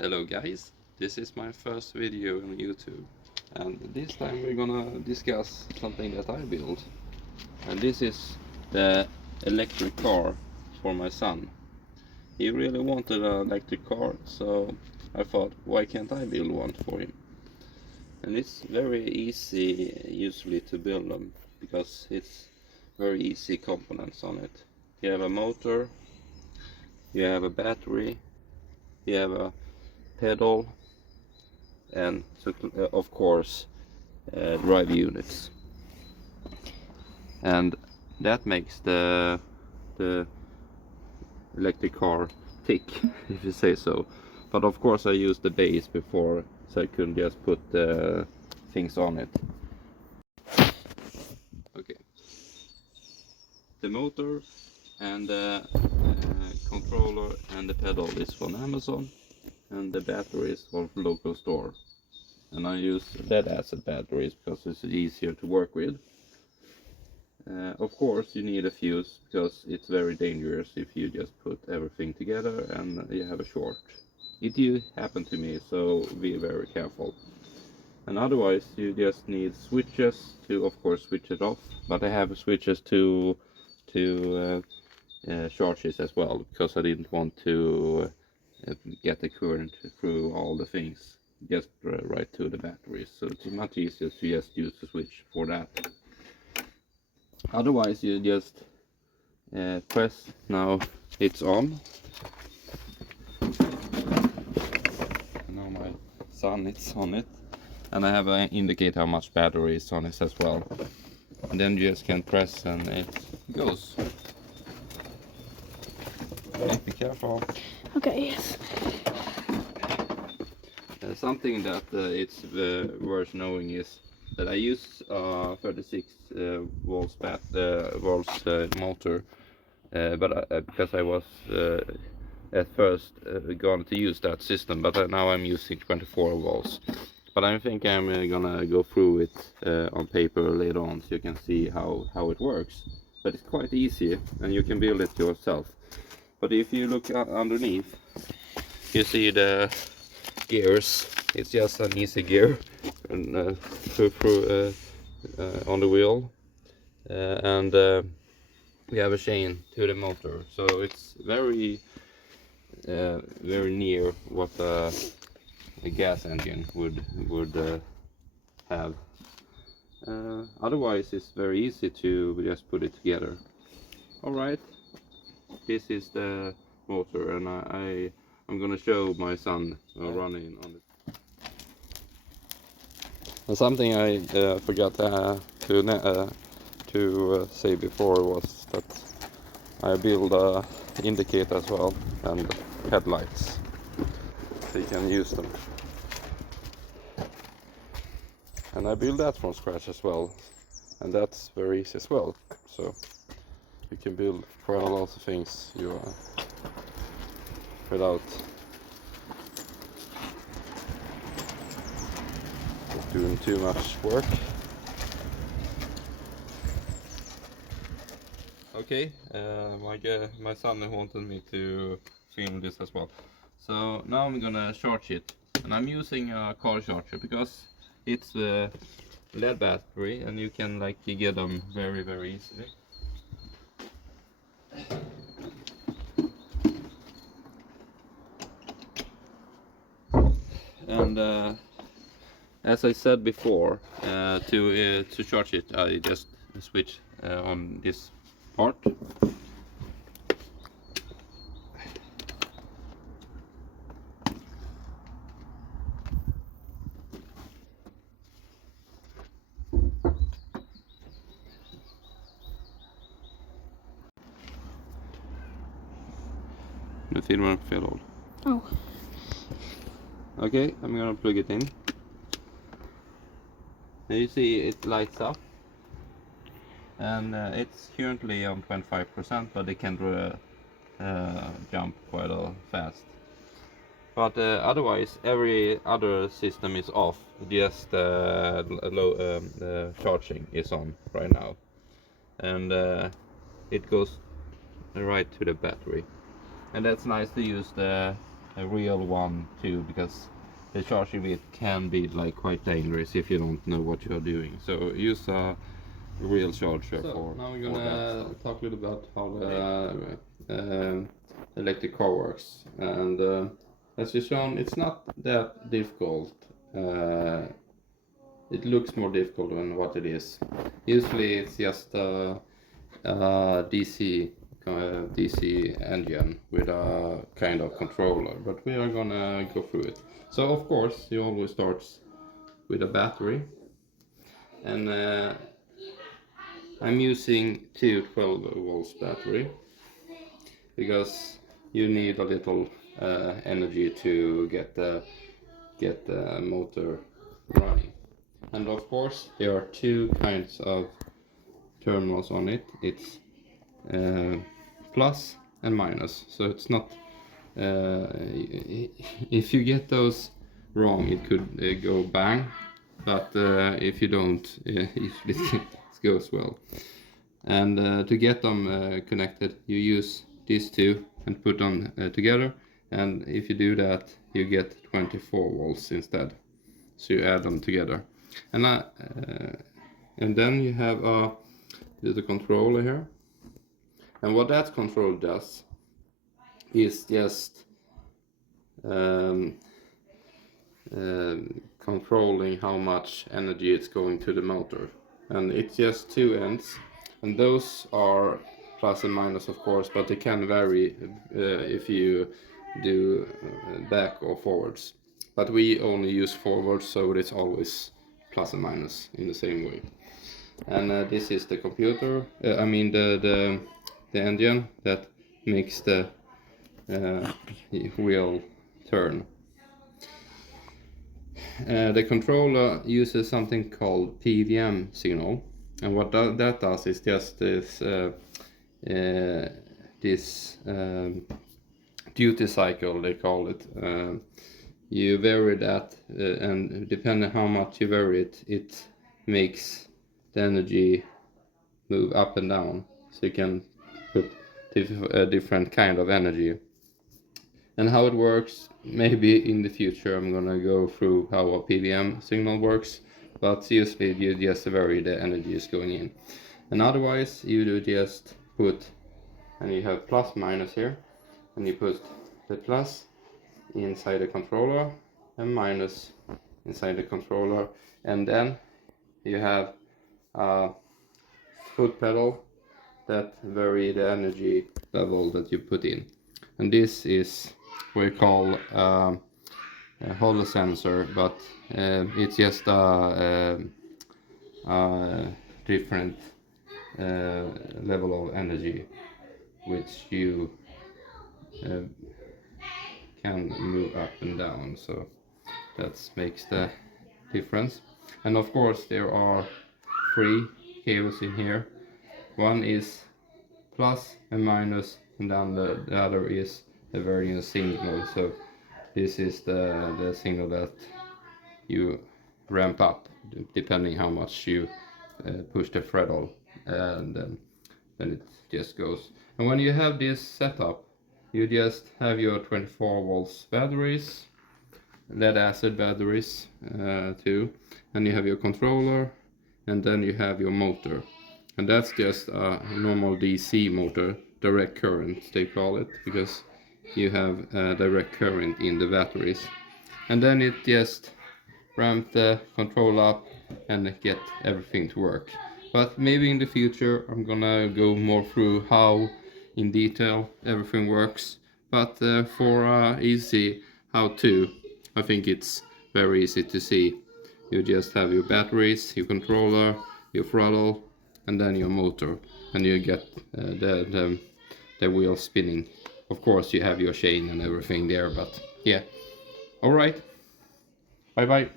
Hello guys, this is my first video on YouTube, and this time we're gonna discuss something that I built. And this is the electric car for my son. He really wanted an electric car, so I thought, why can't I build one for him? And it's very easy usually to build them, because it's very easy components on it. You have a motor, you have a battery, you have a pedal, and so, of course drive units, and that makes the electric car tick if you say so. But of course I used the base before, so I couldn't just put things on it. Okay, the motor and the controller and the pedal is from Amazon, and the battery is from local store. And I use lead acid batteries because it's easier to work with. Of course you need a fuse, because it's very dangerous if you just put everything together and you have a short. It did happen to me, so be very careful. And otherwise you just need switches to, of course, switch it off. But I have switches to charge this as well, because I didn't want to get the current through all the things, just right to the batteries. So it's much easier to just use the switch for that. Otherwise you just press. Now it's on. Now my son is on it, and I have an indicator how much battery is on it as well. And then you just can press and it goes. Okay, be careful. Okay, yes. Something that it's worth knowing is that I use 36 volts motor, but because I was at first going to use that system, but now I'm using 24 volts. But I think I'm gonna go through it on paper later on, so you can see how it works. But it's quite easy, and you can build it yourself. But if you look underneath, you see the gears. It's just an easy gear and on the wheel, and we have a chain to the motor, so it's very near what a gas engine would have. Otherwise it's very easy to just put it together. Alright, this is the motor, and I'm gonna show my son running on it. And something I forgot to say before was that I build a indicator as well, and headlights, so you can use them. And I build that from scratch as well, and that's very easy as well. So you can build quite a lot of things without doing too much work. Okay, my son wanted me to film this as well, so now I'm gonna charge it, and I'm using a car charger because it's a lead battery, and you can get them very easily. And as I said before, to charge it, I just switch on this part. Nu filmar den på fel håll. Oh. Okay, I'm gonna plug it in. Now you see it lights up, and it's currently on 25%, but it can jump quite fast. But otherwise every other system is off, just low charging is on right now, and it goes right to the battery. And that's nice to use the a real one too, because the charging bit can be like quite dangerous if you don't know what you are doing. So use a real charger. So now we're gonna talk a little about how the electric car works. And as you've shown, it's not that difficult. It looks more difficult than what it is. Usually it's just a DC engine with a kind of controller, but we are gonna go through it. So of course you always start with a battery, and I'm using two 12 volts battery because you need a little energy to get the motor running. And of course there are two kinds of terminals on it. It's plus and minus, so it's not if you get those wrong it could go bang, but if you don't usually it goes well. And to get them connected you use these two and put them together, and if you do that you get 24 volts instead, so you add them together. And then you have a little controller here, and what that controller does is just controlling how much energy it's going to the motor. And it's just two ends, and those are plus and minus of course, but they can vary if you do back or forwards. But we only use forwards, so it's always plus and minus in the same way. And this is the computer, I mean the engine that makes the wheel turn. The controller uses something called PWM signal, and what that does is just this duty cycle they call it. You vary that, and depending how much you vary it, it makes the energy move up and down, so you can put different kind of energy. And how it works, maybe in the future I'm gonna go through how a PWM signal works, but usually you just vary the energy is going in. And otherwise you do just put, and you have plus minus here, and you put the plus inside the controller and minus inside the controller, and then you have a foot pedal that vary the energy level that you put in. And this is what we call a Hall sensor, but it's just a different level of energy which you can move up and down, so that makes the difference. And of course there are three cables in here. One is plus and minus, and then the other is the varying signal. So this is the signal that you ramp up depending how much you push the throttle, and then it just goes. And when you have this setup, you just have your 24 volts batteries, lead acid batteries too, and you have your controller, and then you have your motor. And that's just a normal DC motor, direct current they call it, because you have direct current in the batteries. And then it just ramp the control up and get everything to work. But maybe in the future I'm gonna go more through how in detail everything works. But for easy how-to, I think it's very easy to see. You just have your batteries, your controller, your throttle, and then your motor, and you get the wheel spinning. Of course you have your chain and everything there, but yeah. Alright, bye bye.